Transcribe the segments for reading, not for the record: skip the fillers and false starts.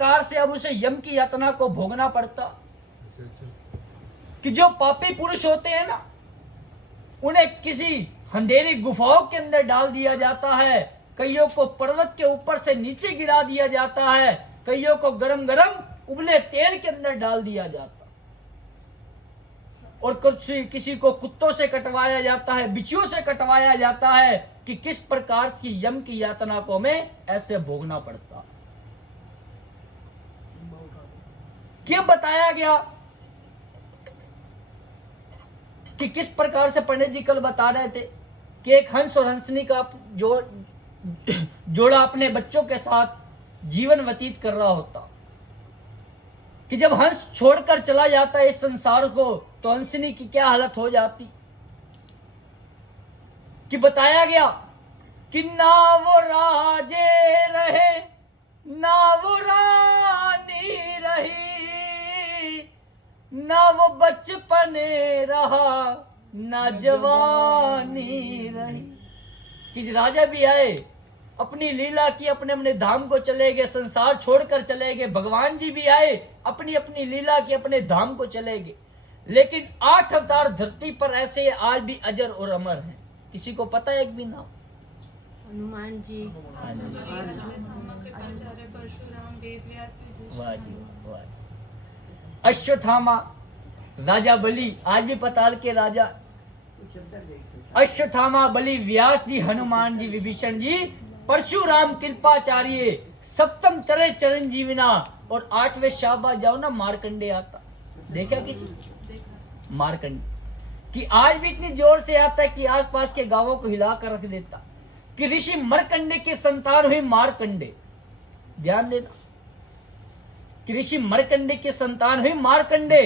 प्रकार से अब उसे यम की यातना को भोगना पड़ता कि जो पापी पुरुष होते हैं ना, उन्हें किसी अंधेरी गुफाओं के अंदर डाल दिया जाता है, कईयों को पर्वत के ऊपर से नीचे गिरा दिया जाता है, कईयों को गरम गरम उबले तेल के अंदर डाल दिया जाता, और किसी को कुत्तों से कटवाया जाता है, बिच्छुओं से कटवाया जाता है, कि किस प्रकार की यम की यातना को हमें ऐसे भोगना पड़ता। क्या बताया गया कि किस प्रकार से पंडित जी कल बता रहे थे कि एक हंस और हंसनी का जोड़ा अपने बच्चों के साथ जीवन व्यतीत कर रहा होता, कि जब हंस छोड़कर चला जाता है इस संसार को, तो हंसनी की क्या हालत हो जाती। कि बताया गया कि ना वो राजे रहे ना वो रानी रही, ना वो बचपने रहा ना जवानी रही। कि राजा भी आए, अपनी लीला की, अपने अपने धाम को चले गए, संसार छोड़कर चले गए, भगवान जी भी आए, अपनी अपनी लीला की, अपने धाम को चले गए, लेकिन 8 अवतार धरती पर ऐसे आज भी अजर और अमर हैं। किसी को पता है एक भी नाम? हनुमान जी, अश्वत्थामा, राजा बलि, आज भी पताल के राजा अश्वत्थामा, बलि, व्यास जी, हनुमान जी, विभीषण जी, परशुराम, कृपाचार्य, सप्तम तरह चिरंजीविना, और 8वें शाबा जाओ ना मार्कंडे आता। देखा किसी? मार्कंडे कि आज भी इतनी जोर से आता है कि आसपास के गांवों को हिला कर रख देता। कि ऋषि मरकंडे के संतान हुए मार्कंडे, ध्यान देना, कि ऋषि मरकंडे के संतान हुए मार्कंडे।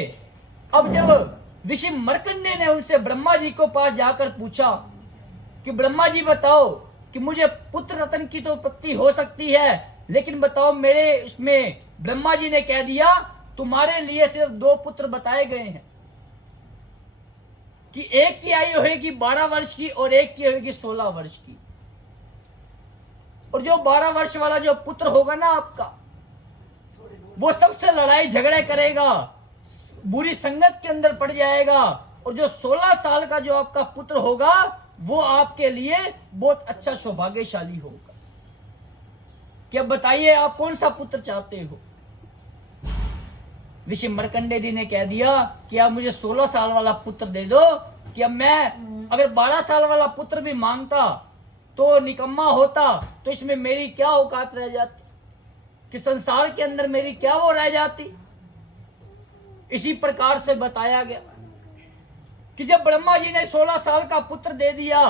अब जब ऋषि मरकंडे ने उनसे ब्रह्मा जी को पास जाकर पूछा कि ब्रह्मा जी बताओ कि मुझे पुत्र रत्न की तो उत्पत्ति हो सकती है, लेकिन बताओ मेरे इसमें, ब्रह्मा जी ने कह दिया तुम्हारे लिए सिर्फ 2 पुत्र बताए गए हैं, कि एक की आयु होगी 12 वर्ष की और एक की होगी 16 वर्ष की। और जो 12 वर्ष वाला जो पुत्र होगा ना आपका, वो सबसे लड़ाई झगड़े करेगा, बुरी संगत के अंदर पड़ जाएगा, और जो 16 साल का जो आपका पुत्र होगा वो आपके लिए बहुत अच्छा सौभाग्यशाली होगा। क्या बताइए आप कौन सा पुत्र चाहते हो? ऋषि मरकंडे जी ने कह दिया कि आप मुझे 16 साल वाला पुत्र दे दो, कि अब मैं अगर 12 साल वाला पुत्र भी मांगता तो निकम्मा होता, तो इसमें मेरी क्या औकात रह जाती, कि संसार के अंदर मेरी क्या वो रह जाती। इसी प्रकार से बताया गया कि जब ब्रह्मा जी ने 16 साल का पुत्र दे दिया,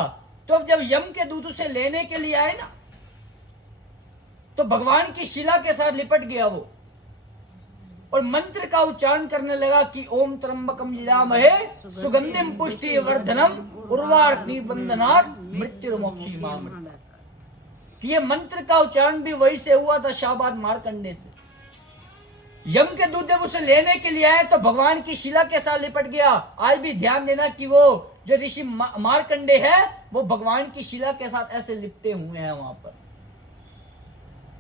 तो अब जब यम के दूत उसे लेने के लिए आए ना, तो भगवान की शिला के साथ लिपट गया वो, और मंत्र का उच्चारण करने लगा कि ओम त्र्यंबकम यजामहे सुगंधिम पुष्टि वर्धनम उर्वारुकमिव बंधनात् मृत्युर्मोक्षीमामृतम्। कि ये मंत्र का उच्चारण भी वही से हुआ था, शाबाद मार्कंडे से। यम के दूत जब उसे लेने के लिए आए तो भगवान की शिला के साथ लिपट गया। आज भी ध्यान देना कि वो जो ऋषि मार्कंडे है वो भगवान की शिला के साथ ऐसे लिपटे हुए हैं वहां पर,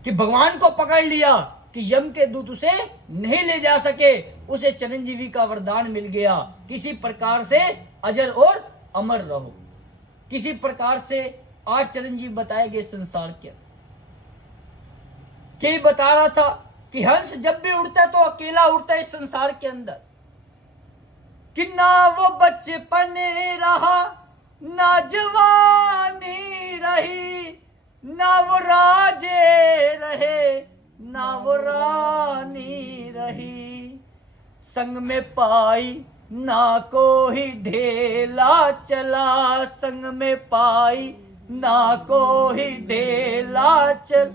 कि भगवान को पकड़ लिया कि यम के दूत उसे नहीं ले जा सके, उसे चिरंजीवी का वरदान मिल गया, किसी प्रकार से अजर और अमर रहो। किसी प्रकार से 8 चिरंजीव बताए गए संसार के। क्या बता रहा था कि हंस जब भी उड़ता है तो अकेला उड़ता है इस संसार के अंदर, कि ना वो बचपन रहा ना जवानी रही, ना वो राजे रहे ना वो रानी रही, संग में पाई ना कोई ढेला चला, संग में पाई ना कोई ढेला चल,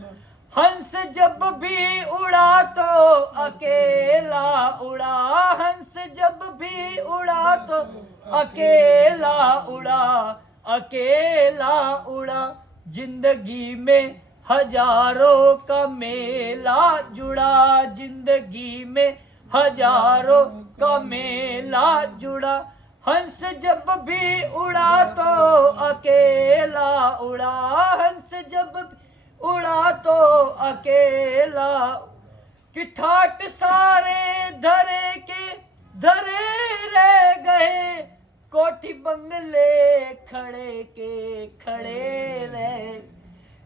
हंस जब भी उड़ा तो अकेला उड़ा, हंस जब भी उड़ा तो अकेला उड़ा, अकेला उड़ा, जिंदगी में हजारों का मेला जुड़ा, जिंदगी में हजारों का मेला जुड़ा, हंस जब भी उड़ा तो अकेला उड़ा, हंस जब भी उड़ा तो अकेला, कि ठाट सारे धरे के धरे रह गए, कोठी बंगले खड़े के खड़े रहे,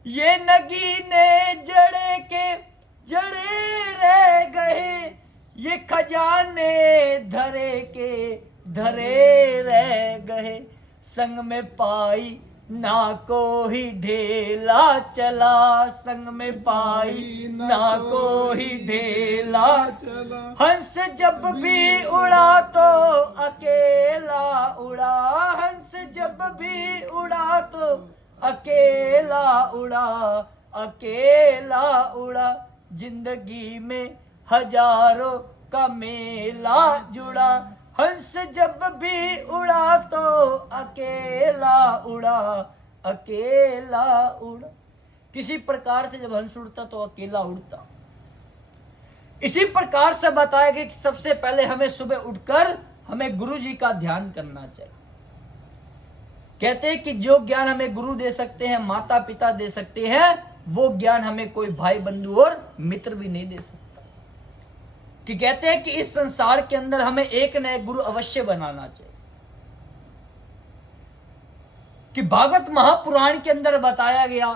ये नगीने जड़े के जड़े रह गए, ये खजाने धरे के धरे रह गए, संग में पाई ना कोई ढेला चला, संग में पाई ना कोई ढेला चला, हंस जब भी उड़ा तो अकेला उड़ा, हंस जब भी उड़ा तो अकेला उड़ा, अकेला उड़ा, जिंदगी में हजारों का मेला जुड़ा, हंस जब भी उड़ा तो अकेला उड़ा, अकेला उड़ा। किसी प्रकार से जब हंस उड़ता तो अकेला उड़ता। इसी प्रकार से बताया गया कि सबसे पहले हमें सुबह उठकर हमें गुरु जी का ध्यान करना चाहिए। कहते हैं कि जो ज्ञान हमें गुरु दे सकते हैं, माता पिता दे सकते हैं, वो ज्ञान हमें कोई भाई बंधु और मित्र भी नहीं दे सकता। कि कहते हैं कि इस संसार के अंदर हमें एक न एक गुरु अवश्य बनाना चाहिए। कि भागवत महापुराण के अंदर बताया गया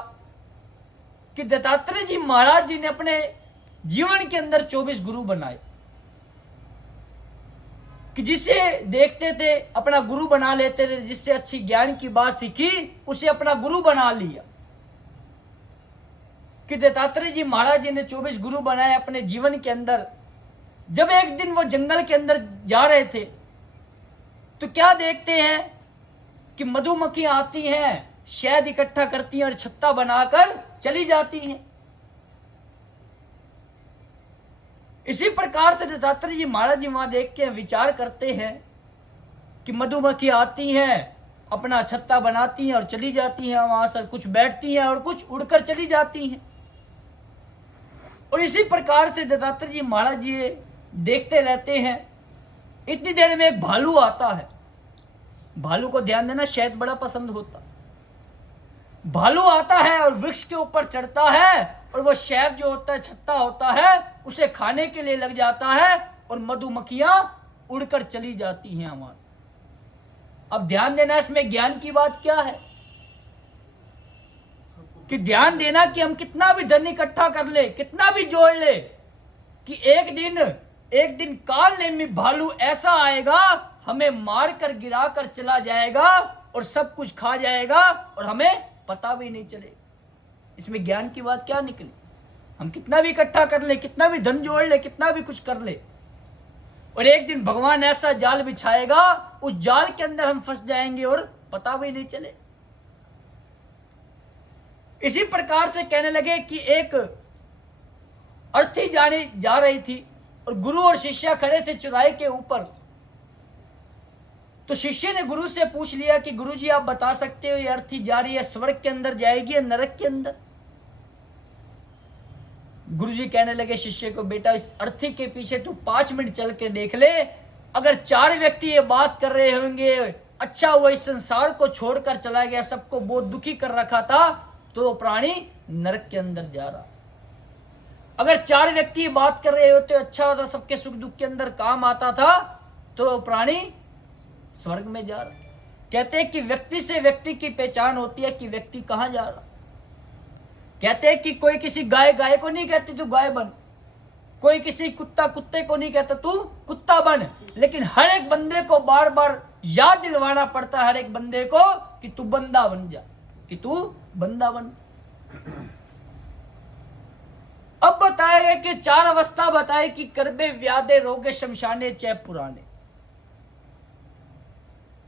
कि दत्तात्रेय जी महाराज जी ने अपने जीवन के अंदर 24 गुरु बनाए, कि जिसे देखते थे अपना गुरु बना लेते थे, जिससे अच्छी ज्ञान की बात सीखी उसे अपना गुरु बना लिया। कि दत्तात्रेय जी महाराज जी ने 24 गुरु बनाए अपने जीवन के अंदर। जब एक दिन वो जंगल के अंदर जा रहे थे तो क्या देखते हैं कि मधुमक्खियां आती हैं, शहद इकट्ठा करती हैं और छत्ता बनाकर चली जाती हैं। इसी प्रकार से दत्तात्रेय जी महाराज जी वहां देख के विचार करते हैं कि मधुमक्खियां आती हैं, अपना छत्ता बनाती हैं और चली जाती हैं, वहां से कुछ बैठती हैं और कुछ उड़कर चली जाती हैं। और इसी प्रकार से दत्तात्रेय जी महाराज जी देखते रहते हैं। इतनी देर में एक भालू आता है। भालू को ध्यान देना, शहद बड़ा पसंद होता। भालू आता है और वृक्ष के ऊपर चढ़ता है और वो शहद जो होता है, छत्ता होता है, उसे खाने के लिए लग जाता है और मधुमक्खियां उड़कर चली जाती हैं वहां से। अब ध्यान देना, इसमें ज्ञान की बात क्या है कि ध्यान देना कि हम कितना भी धन इकट्ठा कर ले, कितना भी जोड़ ले, कि एक दिन काल नेमी भालू ऐसा आएगा, हमें मारकर गिराकर चला जाएगा और सब कुछ खा जाएगा और हमें पता भी नहीं चलेगा। इसमें ज्ञान की बात क्या निकली? हम कितना भी इकट्ठा कर ले, कितना भी धन जोड़ ले, कितना भी कुछ कर ले, और एक दिन भगवान ऐसा जाल बिछाएगा, उस जाल के अंदर हम फंस जाएंगे और पता भी नहीं चले। इसी प्रकार से कहने लगे कि एक अर्थी जा रही थी और गुरु और शिष्य खड़े थे चौराहे के ऊपर। तो शिष्य ने गुरु से पूछ लिया कि गुरु जी आप बता सकते हो ये अर्थी जा रही है, स्वर्ग के अंदर जाएगी या नरक के अंदर? गुरु जी कहने लगे शिष्य को, बेटा इस अर्थी के पीछे तू 5 मिनट चल के देख ले, अगर 4 व्यक्ति ये बात कर रहे होंगे, अच्छा वो इस संसार को छोड़कर चला गया, सबको बहुत दुखी कर रखा था, तो वो प्राणी नरक के अंदर जा रहा। अगर 4 व्यक्ति बात कर रहे होते, अच्छा होता, सबके सुख दुख के अंदर काम आता था, तो वो प्राणी स्वर्ग में जा रहा। कहते हैं कि व्यक्ति से व्यक्ति की पहचान होती है कि व्यक्ति कहां जा रहा। कहते हैं कि कोई किसी गाय को नहीं कहती तू गाय बन, कोई किसी कुत्ता कुत्ते को नहीं कहता तू कुत्ता बन, लेकिन हर एक बंदे को बार बार याद दिलवाना पड़ता है, हर एक बंदे को कि तू बंदा बन जा, कि तू बंदा बन जा। अब बताया गया कि 4 अवस्था बताए कि कर्बे व्याधे रोगे शमशाने चै पुराने।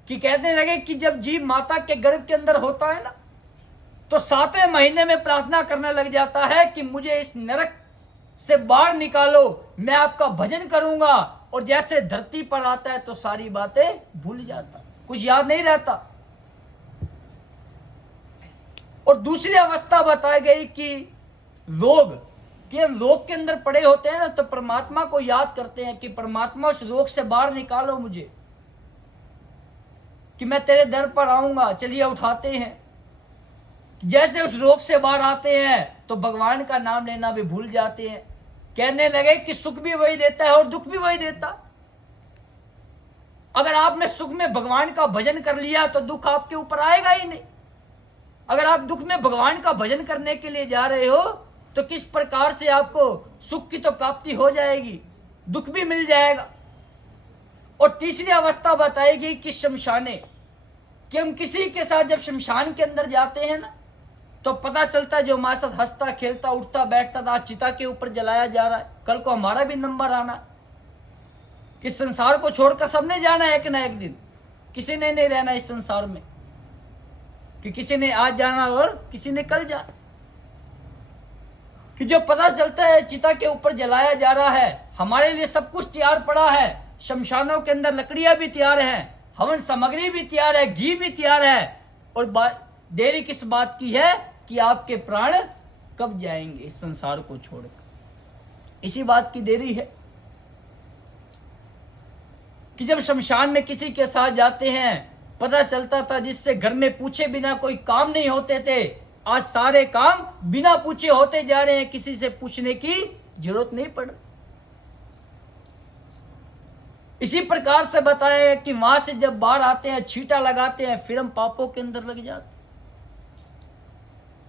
कि कहने लगे कि जब जीव माता के गर्भ के अंदर होता है ना, तो 7वें महीने में प्रार्थना करने लग जाता है कि मुझे इस नरक से बाहर निकालो, मैं आपका भजन करूंगा। और जैसे धरती पर आता है तो सारी बातें भूल जाता, कुछ याद नहीं रहता। और दूसरी अवस्था बताई गई कि रोग, कि हम रोग के अंदर पड़े होते हैं ना, तो परमात्मा को याद करते हैं कि परमात्मा उस रोग से बाहर निकालो मुझे, कि मैं तेरे दर पर आऊंगा, चलिए उठाते हैं। जैसे उस रोग से बाहर आते हैं तो भगवान का नाम लेना भी भूल जाते हैं। कहने लगे कि सुख भी वही देता है और दुख भी वही देता। अगर आपने सुख में भगवान का भजन कर लिया तो दुख आपके ऊपर आएगा ही नहीं। अगर आप दुख में भगवान का भजन करने के लिए जा रहे हो तो किस प्रकार से आपको सुख की तो प्राप्ति हो जाएगी, दुख भी मिल जाएगा। और तीसरी अवस्था बताएगी कि शमशाने, कि हम किसी के साथ जब शमशान के अंदर जाते हैं ना तो पता चलता है जो हमारे साथ हंसता खेलता उठता बैठता था, चिता के ऊपर जलाया जा रहा है। कल को हमारा भी नंबर आना कि संसार को छोड़कर सबने जाना है एक ना एक दिन, किसी ने नहीं रहना इस संसार में, कि किसी ने आज जाना और किसी ने कल जाना। कि जो पता चलता है चिता के ऊपर जलाया जा रहा है, हमारे लिए सब कुछ तैयार पड़ा है, शमशानों के अंदर लकड़ियां भी तैयार हैं, हवन सामग्री भी तैयार है, घी भी तैयार है, और देरी किस बात की है कि आपके प्राण कब जाएंगे इस संसार को छोड़कर। इसी बात की देरी है कि जब शमशान में किसी के साथ जाते हैं, पता चलता था जिससे घर में पूछे बिना कोई काम नहीं होते थे, आज सारे काम बिना पूछे होते जा रहे हैं, किसी से पूछने की जरूरत नहीं पड़। इसी प्रकार से बताया कि वहां से जब बाहर आते हैं, छींटा लगाते हैं, फिर हम पापों के अंदर लग जाते।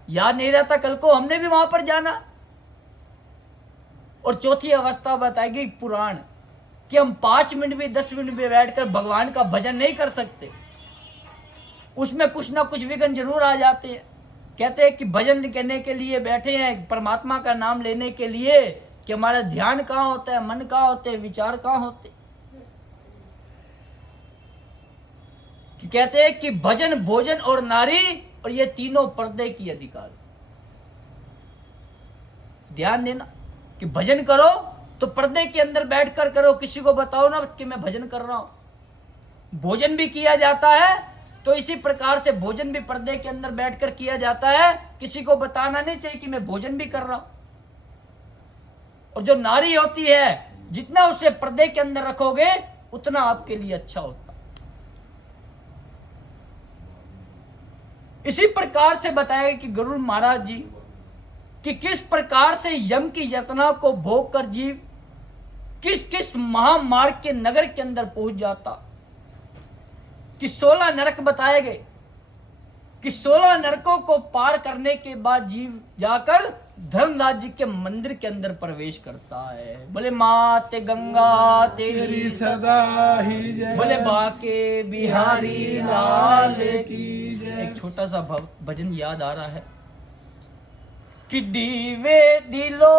याद नहीं रहता कल को हमने भी वहां पर जाना। और चौथी अवस्था बताएगी पुराण, कि हम 5 मिनट भी 10 मिनट भी बैठकर भगवान का भजन नहीं कर सकते, उसमें कुछ ना कुछ विघ्न जरूर आ जाते हैं। कहते हैं कि भजन करने के लिए बैठे हैं, परमात्मा का नाम लेने के लिए, कि हमारा ध्यान कहाँ होता है, मन कहाँ होते हैं, विचार कहाँ होते। कि कहते हैं कि भजन भोजन और नारी, और ये तीनों पर्दे की अधिकार। ध्यान देना कि भजन करो तो पर्दे के अंदर बैठकर करो, किसी को बताओ ना कि मैं भजन कर रहा हूं। भोजन भी किया जाता है तो इसी प्रकार से भोजन भी पर्दे के अंदर बैठकर किया जाता है, किसी को बताना नहीं चाहिए कि मैं भोजन भी कर रहा हूं। और जो नारी होती है, जितना उसे पर्दे के अंदर रखोगे उतना आपके लिए अच्छा होता। इसी प्रकार से बताया कि गुरु महाराज जी कि किस प्रकार से यम की यातना को भोग कर जीव किस किस महामार्ग के नगर के अंदर पहुंच जाता। कि 16 नरक बताए गए, कि 16 नरकों को पार करने के बाद जीव जाकर धर्मराज जी के मंदिर के अंदर प्रवेश करता है। बोले माते गंगा तेरी सदा ही जय, बोले बाके बिहारी लाल की जय। एक छोटा सा भजन याद आ रहा है कि दीवे दिलो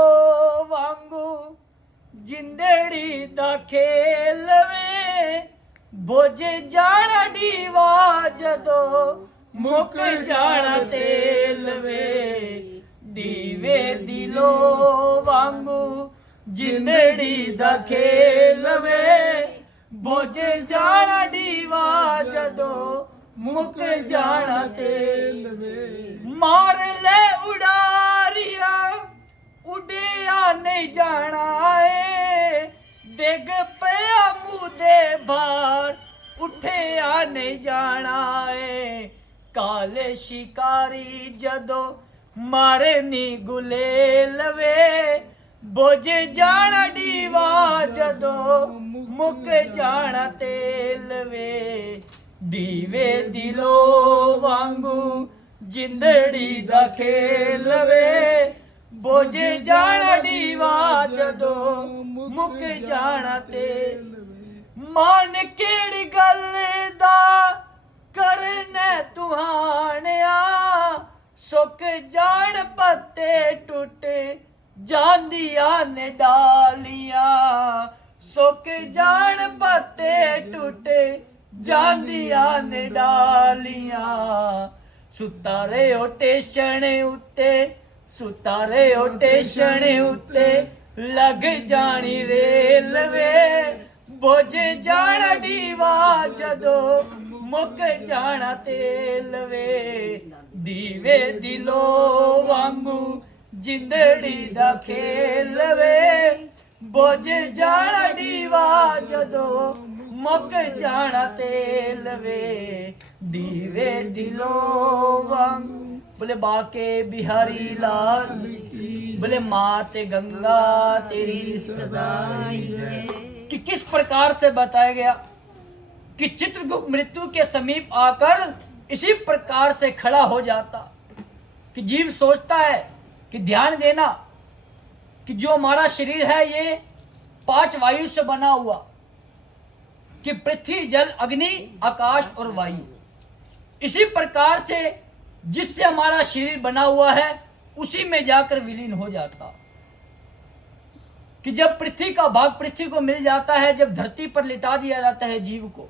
वांगू जिंदड़ी दा खेल वे, बोझे जाना दीवा जदो मुक जाना तेल वे। दीवे दिलो वांगू जिंदड़ी दा खेल वे, बोझे जाना दीवा जदो मुक जाना तेल वे। मार ले उड़ारिया उड़िया नहीं जाना है, डिग पिया मुदे भार उठे आ नहीं जाना है। काले शिकारी जदो मारे नी गुलेल वे, बोझे जाना दीवा जदो मुक जाना तेल वे। दीवे दिलो वांगू जिंदड़ी दा खेल वे, बोझे जाना दीवा जदो मुक जाना तेल वे। मान केड़ी गल दा करने तुहानिया, सुक जान पत्ते टूटे जांदिया ने डालिया। सुक जान पत्ते टूटे जांदिया ने डालिया। सुतारे ओ टेशन उत्ते, सुतारे ओ टेशन उत्ते लग जानी रेल वे, बोझे जाना दीवा जदो मुक जाना तेल वे। दीवे दिलो वांगू जिंदड़ी दा खेल वे, बोझे जाना दीवा जदो मुक जाना तेल वे। दीवे दिलो वांगू बोले बाके बिहारी लाल की बोले माते गंगा तेरी सदा ही जय। कि किस प्रकार से बताया गया कि चित्रगुप्त मृत्यु के समीप आकर इसी प्रकार से खड़ा हो जाता कि जीव सोचता है कि ध्यान देना कि जो हमारा शरीर है ये 5 वायु से बना हुआ, कि पृथ्वी जल अग्नि आकाश और वायु, इसी प्रकार से जिससे हमारा शरीर बना हुआ है उसी में जाकर विलीन हो जाता। कि जब पृथ्वी का भाग पृथ्वी को मिल जाता है, जब धरती पर लिटा दिया जाता है जीव को,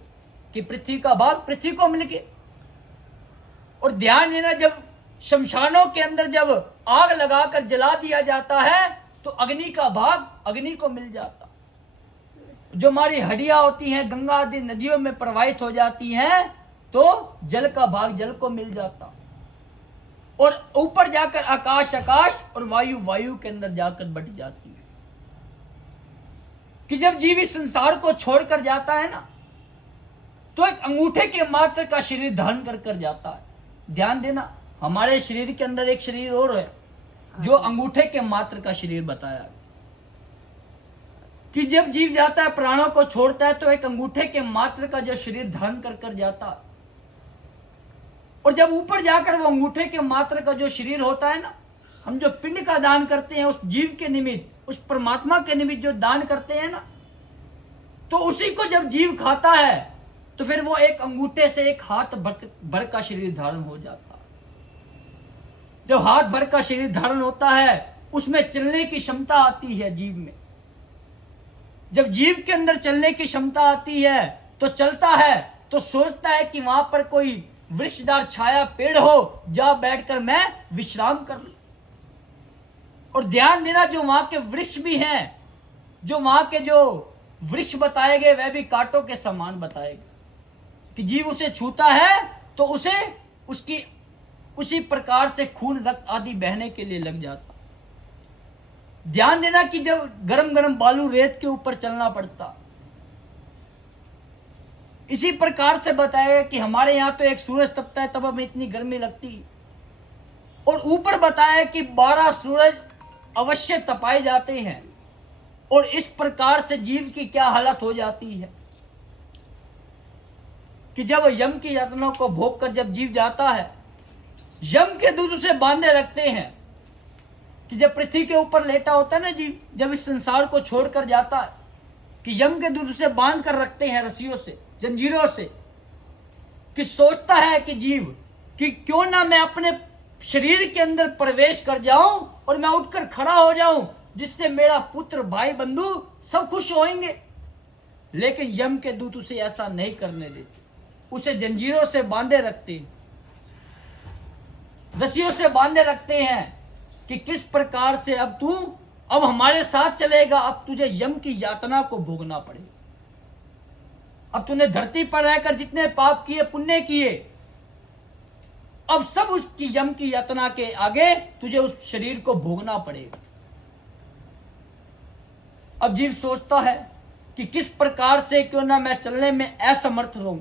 कि पृथ्वी का भाग पृथ्वी को मिल गया। और ध्यान देना, जब शमशानों के अंदर जब आग लगाकर जला दिया जाता है तो अग्नि का भाग अग्नि को मिल जाता। जो हमारी हड्डियां होती हैं गंगा आदि नदियों में प्रवाहित हो जाती हैं तो जल का भाग जल को मिल जाता। और ऊपर जाकर आकाश आकाश और वायु वायु के अंदर जाकर बट जाती है। कि जब जीव इस संसार को छोड़कर जाता है ना तो एक अंगूठे के मात्र का शरीर धारण कर जाता है। ध्यान देना, हमारे शरीर के अंदर एक शरीर और है जो अंगूठे के मात्र का शरीर बताया कि जब जीव जाता है प्राणों को छोड़ता है तो एक अंगूठे के मात्र का जो शरीर धारण कर जाता है। और जब ऊपर जाकर वो अंगूठे के मात्र का जो शरीर होता है ना, हम जो पिंड का दान करते हैं उस जीव के निमित्त, उस परमात्मा के निमित्त जो दान करते हैं ना, तो उसी को जब जीव खाता है तो फिर वो एक अंगूठे से एक हाथ भर का शरीर धारण हो जाता है। जब हाथ भर का शरीर धारण होता है उसमें चलने की क्षमता आती है जीव में। जब जीव के अंदर चलने की क्षमता आती है तो चलता है तो सोचता है कि वहां पर कोई वृक्षदार छाया पेड़ हो, जा बैठकर मैं विश्राम कर लूं। और ध्यान देना, जो वहां के वृक्ष भी हैं, जो वहां के जो वृक्ष बताए गए वह भी कांटों के समान बताए गए। कि जीव उसे छूता है तो उसे उसकी उसी प्रकार से खून रक्त आदि बहने के लिए लग जाता। ध्यान देना कि जब गरम गरम बालू रेत के ऊपर चलना पड़ता, इसी प्रकार से बताया कि हमारे यहाँ तो एक सूरज तपता है तब हमें इतनी गर्मी लगती, और ऊपर बताया कि 12 सूरज अवश्य तपाए जाते हैं। और इस प्रकार से जीव की क्या हालत हो जाती है कि जब यम की यातनाओं को भोग कर जब जीव जाता है, यम के दूत उसे बांधे रखते हैं। कि जब पृथ्वी के ऊपर लेटा होता है ना जीव, जब इस संसार को छोड़कर जाता है, कि यम के दूत उसे बांध कर रखते हैं रस्सियों से, जंजीरों से। कि सोचता है कि जीव कि क्यों ना मैं अपने शरीर के अंदर प्रवेश कर जाऊं और मैं उठकर खड़ा हो जाऊं, जिससे मेरा पुत्र भाई बंधु सब खुश होंगे। लेकिन यम के दूत उसे ऐसा नहीं करने देते, उसे जंजीरों से बांधे रखते हैं, रस्सियों से बांधे रखते हैं। कि किस प्रकार से अब हमारे साथ चलेगा, अब तुझे यम की यातना को भोगना पड़ेगा। अब तूने धरती पर रहकर जितने पाप किए पुण्य किए, अब सब उसकी यम की यातना के आगे तुझे उस शरीर को भोगना पड़ेगा। अब जीव सोचता है कि किस प्रकार से क्यों ना मैं चलने में असमर्थ रहूं।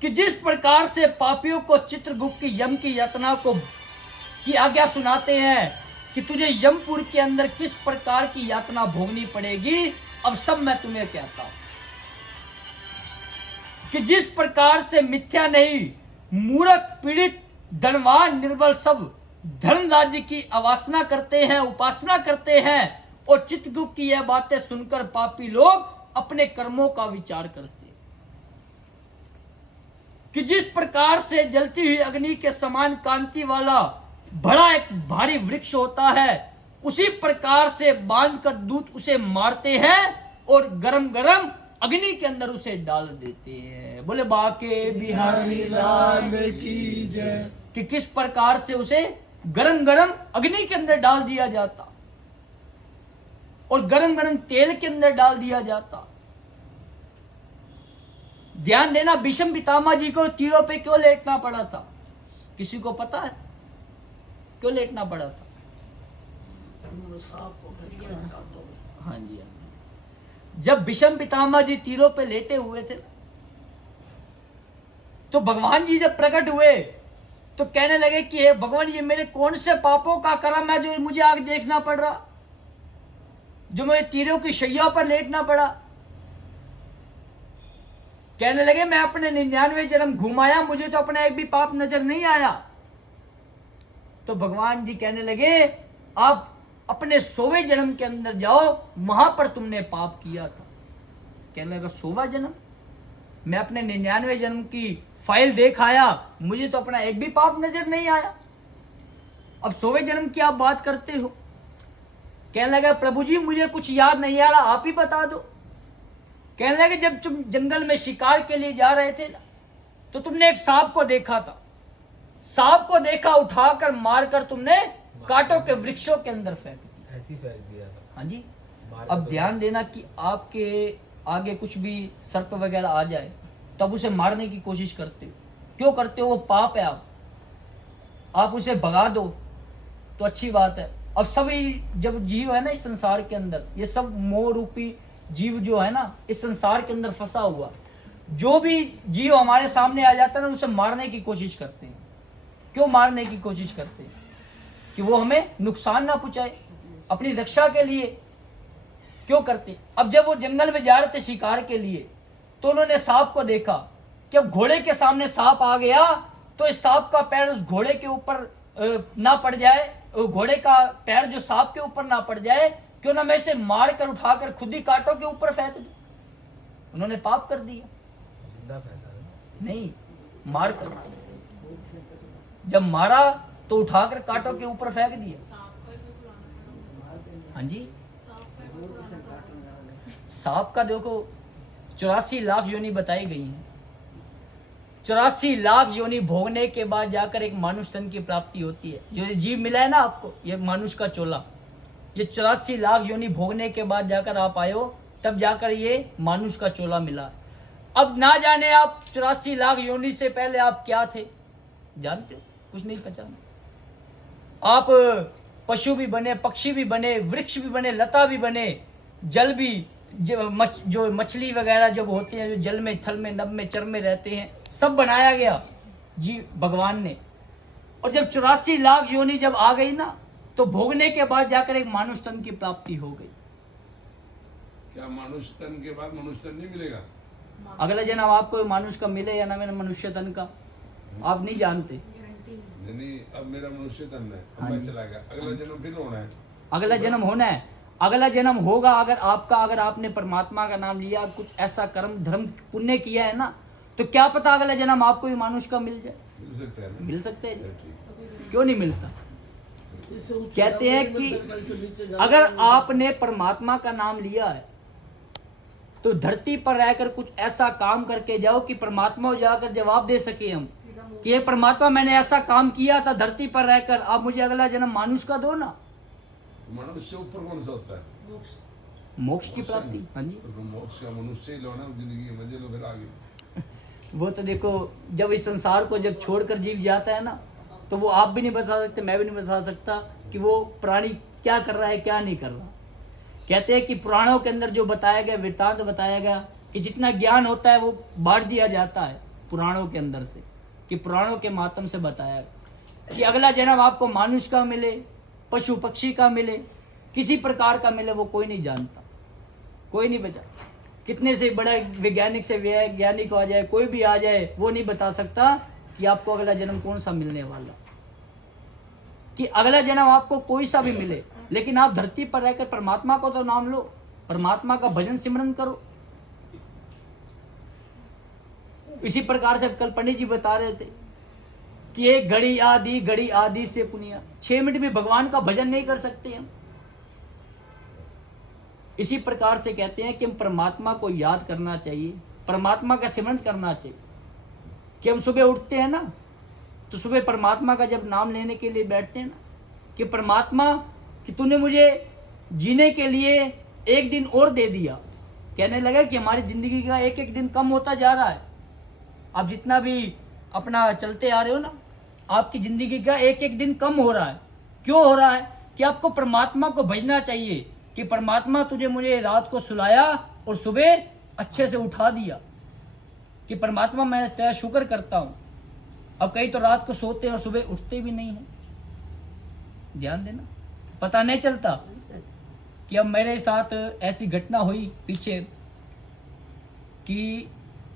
कि जिस प्रकार से पापियों को चित्रगुप्त की यम की यातना को की आज्ञा सुनाते हैं कि तुझे यमपुर के अंदर किस प्रकार की यातना भोगनी पड़ेगी, अब सब मैं तुम्हें कहता हूं। कि जिस प्रकार से मिथ्या नहीं, मूर्ख पीड़ित धनवान निर्बल सब धन राज्य की अवासना करते हैं, उपासना करते हैं, और चित्रगुप्त की यह बातें सुनकर पापी लोग अपने कर्मों का विचार करते हैं। कि जिस प्रकार से जलती हुई अग्नि के समान कांति वाला बड़ा एक भारी वृक्ष होता है, उसी प्रकार से बांधकर दूत उसे मारते हैं और गरम गरम अग्नि के अंदर उसे डाल देते हैं। बोले बाके बिहारी लाल की जय। कि किस प्रकार से उसे गरम गरम अग्नि के अंदर डाल दिया जाता और गरम गरम तेल के अंदर डाल दिया जाता। ध्यान देना, भीष्म पितामह जी को तीरों पे क्यों लेटना पड़ा था? किसी को पता है क्यों लेटना पड़ा था? हाँ जी, जब भीष्म पितामह जी तीरों पे लेटे हुए थे तो भगवान जी जब प्रकट हुए तो कहने लगे कि हे भगवान, ये मेरे कौन से पापों का कर्म है जो मुझे आग देखना पड़ रहा, जो मुझे तीरों की शैया पर लेटना पड़ा। कहने लगे मैं अपने 99 जन्म घुमाया, मुझे तो अपना एक भी पाप नजर नहीं आया। तो भगवान जी कहने लगे आप अपने 100वें जन्म के अंदर जाओ, वहां पर तुमने पाप किया था। कहने लगा 100वां जन्म? मैं अपने 99 जन्म की फाइल देख आया, मुझे तो अपना एक भी पाप नजर नहीं आया, अब 100वें जन्म की आप बात करते हो। कहने लगा प्रभु जी मुझे कुछ याद नहीं आ रहा, आप ही बता दो। कहने लगे जब तुम जंगल में शिकार के लिए जा रहे थे ना, तो तुमने एक सांप को देखा था, सांप को देखा, उठाकर मारकर तुमने कांटों के वृक्षों के अंदर फेंक दिया। ऐसे ही फेंक दिया था। हाँ जी। मार अब के ध्यान देना कि आपके आगे कुछ भी सर्प वगैरह आ जाए तब उसे मारने की कोशिश करते हो, क्यों करते हो? वो पाप है। आप उसे भगा दो तो अच्छी बात है। अब सभी जब जीव है ना इस संसार के अंदर, ये सब मोह रूपी जीव जो है ना इस संसार के अंदर फंसा हुआ, जो भी जीव हमारे सामने आ जाता है ना उसे मारने की कोशिश करते हैं। क्यों मारने की कोशिश करते हैं? कि वो हमें नुकसान ना पहुंचाए, अपनी रक्षा के लिए। क्यों करते? अब जब वो जंगल में जा रहे थे शिकार के लिए, तो उन्होंने सांप को देखा कि अब घोड़े के सामने सांप आ गया तो इस सांप का पैर उस घोड़े के ऊपर ना पड़ जाए, घोड़े का पैर जो सांप के ऊपर ना पड़ जाए, क्यों ना मैं इसे मार कर उठाकर खुद ही कांटों के ऊपर फेंक दूं। उन्होंने पाप कर दिया। जिंदा फेंका था। नहीं, मार कर, जब मारा तो उठाकर कांटों के ऊपर फेंक दिया। हाँ जी। सांप का देखो 84 लाख योनि बताई गई है। 84 लाख योनि भोगने के बाद जाकर एक मानुष तन की प्राप्ति होती है। जो जीव मिला है ना आपको, ये मानुष का चोला, ये 84 लाख योनि भोगने के बाद जाकर आप आए हो, तब जाकर ये मानुष का चोला मिला। अब ना जाने आप 84 लाख योनि से पहले आप क्या थे, जानते हो? कुछ नहीं पहचाना। आप पशु भी बने, पक्षी भी बने, वृक्ष भी बने, लता भी बने, जल भी, जो मछली वगैरह जब होते हैं, जो जल में, थल में, नभ में, चर में रहते हैं, सब बनाया गया जी भगवान ने। और जब 84 लाख योनि जब आ गई ना, तो भोगने के बाद जाकर एक मानुष तन की प्राप्ति हो गई। क्या मानुष तन के बाद मनुष्य तन नहीं मिलेगा? अगला जन्म आपको मानुष का मिले या ना मिले, मनुष्य तन का आप नहीं जानते। नहीं, अब मेरा मनुष्य तन है, अब मैं चला गया, अगला जन्म फिर होना है। अगला जन्म होना है, अगला जन्म होगा अगर आपने परमात्मा का नाम लिया, कुछ ऐसा कर्म धर्म पुण्य किया है ना, तो क्या पता अगला जन्म आपको भी मानुष का मिल जाए। मिल सकता है ना? मिल सकते हैं। ठीक। क्यों नहीं मिलता? कहते हैं कि अगर आपने परमात्मा का नाम लिया है तो धरती पर रहकर कुछ ऐसा काम करके जाओ कि परमात्मा जाकर जवाब दे सके हम कि ये परमात्मा मैंने ऐसा काम किया था धरती पर रहकर, आप मुझे अगला जन्म मानुष का दो ना। मनुष्य ऊपर कौन सा होता है? मोक्ष की प्राप्ति। हाँ जी। तो मोक्ष का मनुष्य ही लो ना, जिंदगी के मजे लो, फिर आगे। वो तो देखो जब इस संसार को जब छोड़कर जीव जाता है ना, तो वो आप भी नहीं बता सकते, मैं भी नहीं बता सकता कि वो प्राणी क्या कर रहा है क्या नहीं कर रहा। कहते हैं कि पुराणों के अंदर जो बताया गया, वृत्तांत बताया गया कि जितना ज्ञान होता है वो बांट दिया जाता है पुराणों के अंदर से, कि पुराणों के माध्यम से बताया कि अगला जन्म आपको मानुष का मिले, पशु पक्षी का मिले, किसी प्रकार का मिले, वो कोई नहीं जानता, कोई नहीं बचा। कितने से बड़ा वैज्ञानिक से वैज्ञानिक आ जाए, कोई भी आ जाए, वो नहीं बता सकता कि आपको अगला जन्म कौन सा मिलने वाला। कि अगला जन्म आपको कोई सा भी मिले, लेकिन आप धरती पर रहकर परमात्मा को तो नाम लो, परमात्मा का भजन सिमरन करो। इसी प्रकार से कल पंडित जी बता रहे थे कि एक घड़ी आदि से पुनिया, 6 मिनट भी भगवान का भजन नहीं कर सकते हम। इसी प्रकार से कहते हैं कि हम परमात्मा को याद करना चाहिए, परमात्मा का सिमरन करना चाहिए। कि हम सुबह उठते हैं ना, तो सुबह परमात्मा का जब नाम लेने के लिए बैठते हैं ना, कि परमात्मा कि तूने मुझे जीने के लिए एक दिन और दे दिया। कहने लगा कि हमारी जिंदगी का एक एक दिन कम होता जा रहा है। आप जितना भी अपना चलते आ रहे हो ना, आपकी जिंदगी का एक एक दिन कम हो रहा है। क्यों हो रहा है? कि आपको परमात्मा को भजना चाहिए कि परमात्मा तुझे मुझे रात को सुलाया और सुबह अच्छे से उठा दिया, कि परमात्मा मैं तेरा शुक्र करता हूँ अब कई तो रात को सोते हैं और सुबह उठते भी नहीं है। ध्यान देना, पता नहीं चलता कि अब मेरे साथ ऐसी घटना हुई पीछे कि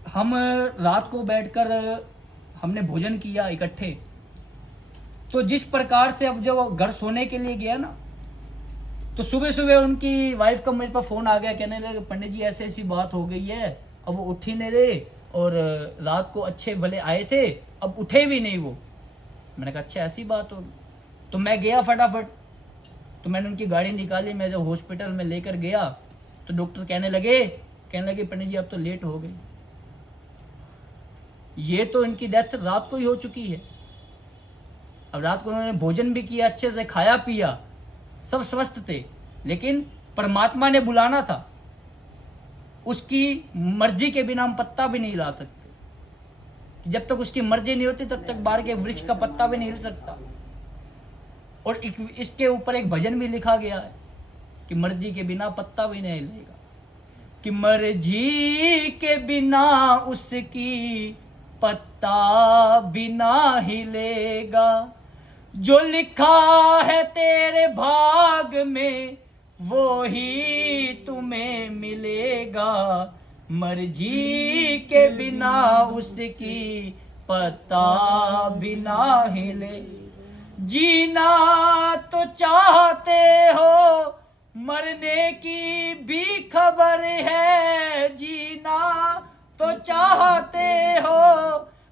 हम रात को बैठकर हमने भोजन किया इकट्ठे। तो जिस प्रकार से अब जब घर सोने के लिए गया ना, तो सुबह सुबह उनकी वाइफ का मेरे पास फोन आ गया, कहने लगे पंडित जी ऐसी ऐसी बात हो गई है, अब वो उठ ही नहीं रहे और रात को अच्छे भले आए थे, अब उठे भी नहीं वो। मैंने कहा अच्छा ऐसी बात होगी। तो मैं गया फटाफट, तो मैंने उनकी गाड़ी निकाली, मैं जब हॉस्पिटल में लेकर गया तो डॉक्टर कहने लगे पंडित जी अब तो लेट हो गई, ये तो इनकी डेथ रात को ही हो चुकी है। अब रात को उन्होंने भोजन भी किया, अच्छे से खाया पिया, सब स्वस्थ थे, लेकिन परमात्मा ने बुलाना था, उसकी मर्जी के बिना हम पत्ता भी नहीं हिला सकते। जब तक उसकी मर्जी नहीं होती तब तक बाहर के वृक्ष का पत्ता भी नहीं हिल सकता। और इसके ऊपर एक भजन भी लिखा गया है कि मर्जी के बिना पत्ता भी नहीं हिलेगा, कि मर्जी के बिना उसकी पत्ता बिना हिलेगा, जो लिखा है तेरे भाग में वो ही तुम्हें मिलेगा, मर्जी के बिना उसकी पत्ता बिना हिले। जीना तो चाहते हो, मरने की भी खबर है, जीना तो चाहते हो,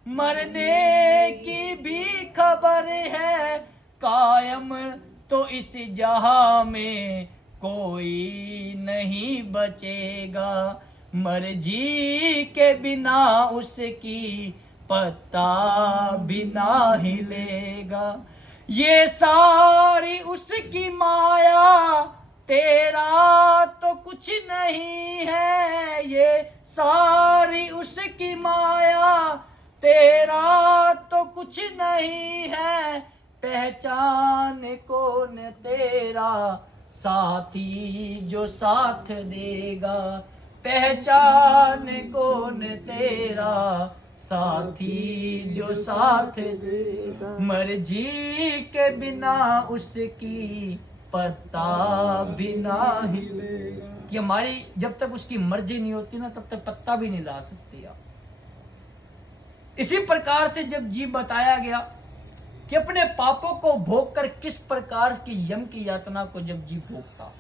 मरने की भी खबर है, कायम तो इस जहां में कोई नहीं बचेगा, मर्जी के बिना उसकी पत्ता बिना हिलेगा। ये सारी उसकी माया, तेरा तो कुछ नहीं है, ये सारी उसकी माया, तेरा तो कुछ नहीं है, पहचान कौन तेरा साथी जो साथ देगा, पहचान कौन तेरा साथी जो साथ देगा, मर्जी के बिना उसकी पत्ता बिना हिलेगा। कि हमारी जब तक उसकी मर्जी नहीं होती ना तब तक पत्ता भी नहीं ला सकती आप। इसी प्रकार से जब जीव बताया गया कि अपने पापों को भोग कर किस प्रकार की यम की यातना को जब जीव भोगता,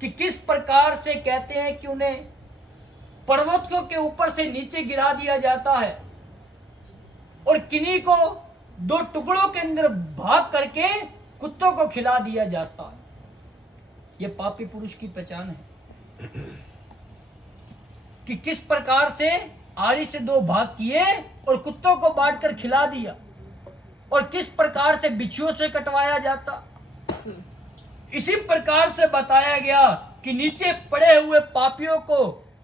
कि किस प्रकार से कहते हैं कि उन्हें पर्वतों के ऊपर से नीचे गिरा दिया जाता है और किन्हीं को दो टुकड़ों के अंदर भाग करके कुत्तों को खिला दिया जाता है। यह पापी पुरुष की पहचान है कि किस प्रकार से आरी से दो भाग किए और कुत्तों को बांटकर खिला दिया, और किस प्रकार से बिच्छुओं से कटवाया जाता। इसी प्रकार से बताया गया कि नीचे पड़े हुए पापियों को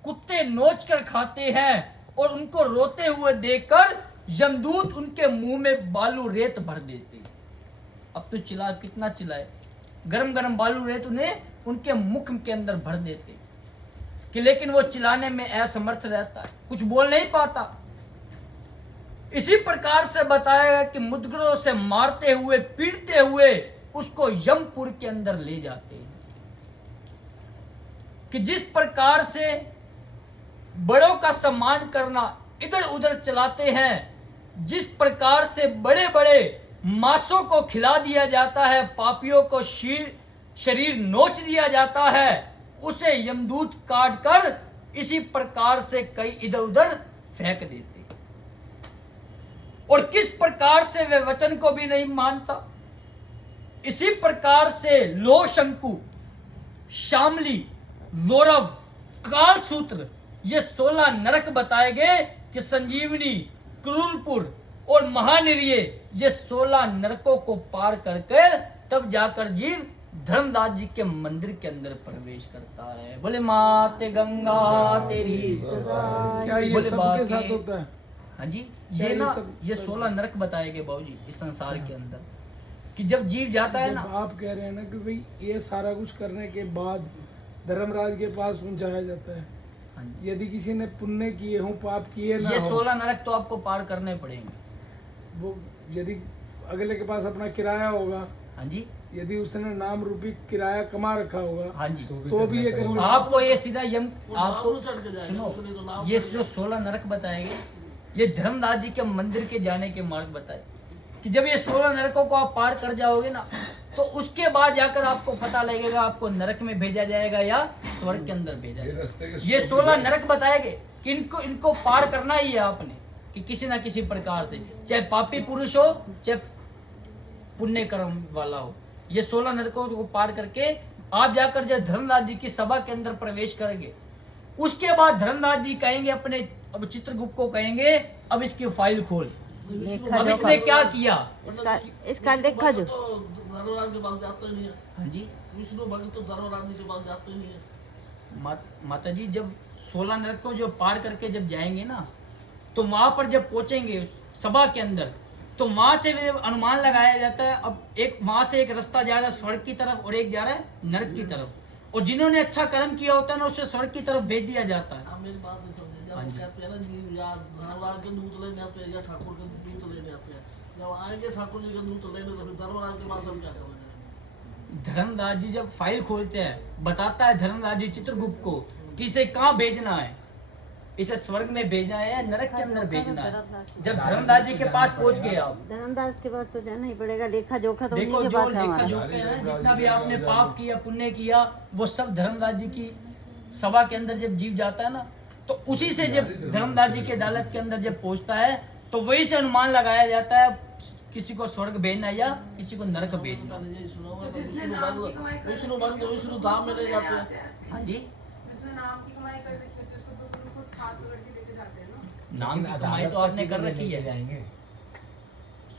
कुत्ते नोच कर खाते हैं और उनको रोते हुए देखकर यमदूत उनके मुंह में बालू रेत भर देते। अब तो चिल्ला कितना चिल्लाए, गरम गरम बालू रेत उन्हें उनके मुख के अंदर भर देते कि लेकिन वो चिल्लाने में असमर्थ रहता है, कुछ बोल नहीं पाता। इसी प्रकार से बताया गया कि मुद्गरों से मारते हुए पीटते हुए उसको यमपुर के अंदर ले जाते हैं। कि जिस प्रकार से बड़ों का सम्मान करना इधर उधर चलाते हैं, जिस प्रकार से बड़े बड़े मांसों को खिला दिया जाता है, पापियों को शरीर नोच दिया जाता है, उसे यमदूत काट कर इसी प्रकार से कई इधर उधर फेंक देते। और किस प्रकार से वे वचन को भी नहीं मानता। इसी प्रकार से लो शंकु, शामली, गौरव, कालसूत्र, ये 16 नरक बताए गए कि संजीवनी, क्रूरपुर और महानिर्य, ये 16 नरकों को पार करके तब जाकर जीव धर्मराज जी के मंदिर के अंदर प्रवेश करता है। बोले माते गंगा तेरी सदा। क्या ये बोले सबके बाके- साथ होता है? हाँ जी, क्या ये ना सब- ये 16 नरक बताए गए बाबूजी इस संसार के अंदर, कि जब जीव जाता है ना, जब आप कह रहे हैं ना कि भाई ये सारा कुछ करने के बाद धर्मराज के पास पहुंचाया जाता है, हाँ जी। यदि किसी ने पुण्य किए हों, पाप किए ना ये हो, 16 नरक तो आपको पार करने पड़ेंगे। वो यदि अगले के पास अपना किराया होगा, हाँ जी, यदि उसने नाम रूपी किराया कमा रखा होगा, हाँ जी। तो भी ये करना। आपको ये सीधा यम आपको सुनो, ये जो 16 नरक बताएंगे, ये धर्मराज जी के मंदिर के जाने के मार्ग बताए कि जब ये 16 नरकों को आप पार कर जाओगे ना, तो उसके बाद जाकर आपको पता लगेगा आपको नरक में भेजा जाएगा या स्वर्ग के अंदर भेजा ये जाएगा। रास्ते के ये स्रोत 16 भी है। नरक बताएंगे कि इनको पार करना ही है आपने, कि किसी ना किसी प्रकार से, चाहे पापी पुरुष हो चाहे पुण्य कर्म वाला हो, ये 16 नरकों को पार करके आप जाकर जब धर्मराज जी की सभा के अंदर प्रवेश करेंगे, उसके बाद धर्मराज जी कहेंगे अपने, अब चित्रगुप्त को कहेंगे अब इसकी फाइल खोल, देखा अब जो इसने क्या किया। इसका देखा जो धर्मराज के पास जाते नहीं है। हाँ जी विष्णु भक्त तो धर्मराज जी के पास जाते नहीं है। माता जी जब 16 नरक को जो पार करके जब जाएंगे ना, तो वहां पर जब पहुंचेंगे सभा के अंदर, तो वहां से भी अनुमान लगाया जाता है, अब एक वहां से एक रास्ता जा रहा है स्वर्ग की तरफ और एक जा रहा है नरक की तरफ, और जिन्होंने अच्छा कर्म किया होता है ना उसे स्वर्ग की तरफ भेज दिया जाता है। आप मेरी बात नहीं समझे। जब हाँ वो जी। कहते हैं ना जी या धर्मराज के दूत लेने आते हैं या ठाकुर के दूत लेने आते हैं, जब आएंगे ठाकुर जी के दूत लेने तो फिर धर्मराज के पास हम क्या करेंगे? धर्मराज जी जब फाइल खोलते हैं, बताता है धर्मराज जी चित्रगुप्त को कि इसे कहाँ भेजना है, इसे स्वर्ग में भेजना है या नरक के अंदर भेजना है। जब धर्मराज जी के पास पहुंच गए आप, धर्मदास के पास तो जाना ही पड़ेगा, लेखा जोखा तो देखो उन्हीं के जो पास है लेखा हमारा। जोखे है, जितना भी आपने पाप किया पुण्य किया, वो सब धर्मराज जी की सभा के अंदर जब जीव जाता है ना, तो उसी से जब धर्मराज जी की अदालत के अंदर जब पहुंचता है, तो वही से अनुमान लगाया जाता है किसी को स्वर्ग भेजना या किसी को नरक भेजना। मैंने यही सुना हुआ है, विष्णु धाम में ले जाते हैं। हाँ जी, जिसने नाम की कमाई कर रखी है उसको तो गुरु खुद साथ पकड़ के लेके जाते हैं ना। नाम की कमाई तो आपने कर रखी है। जाएंगे।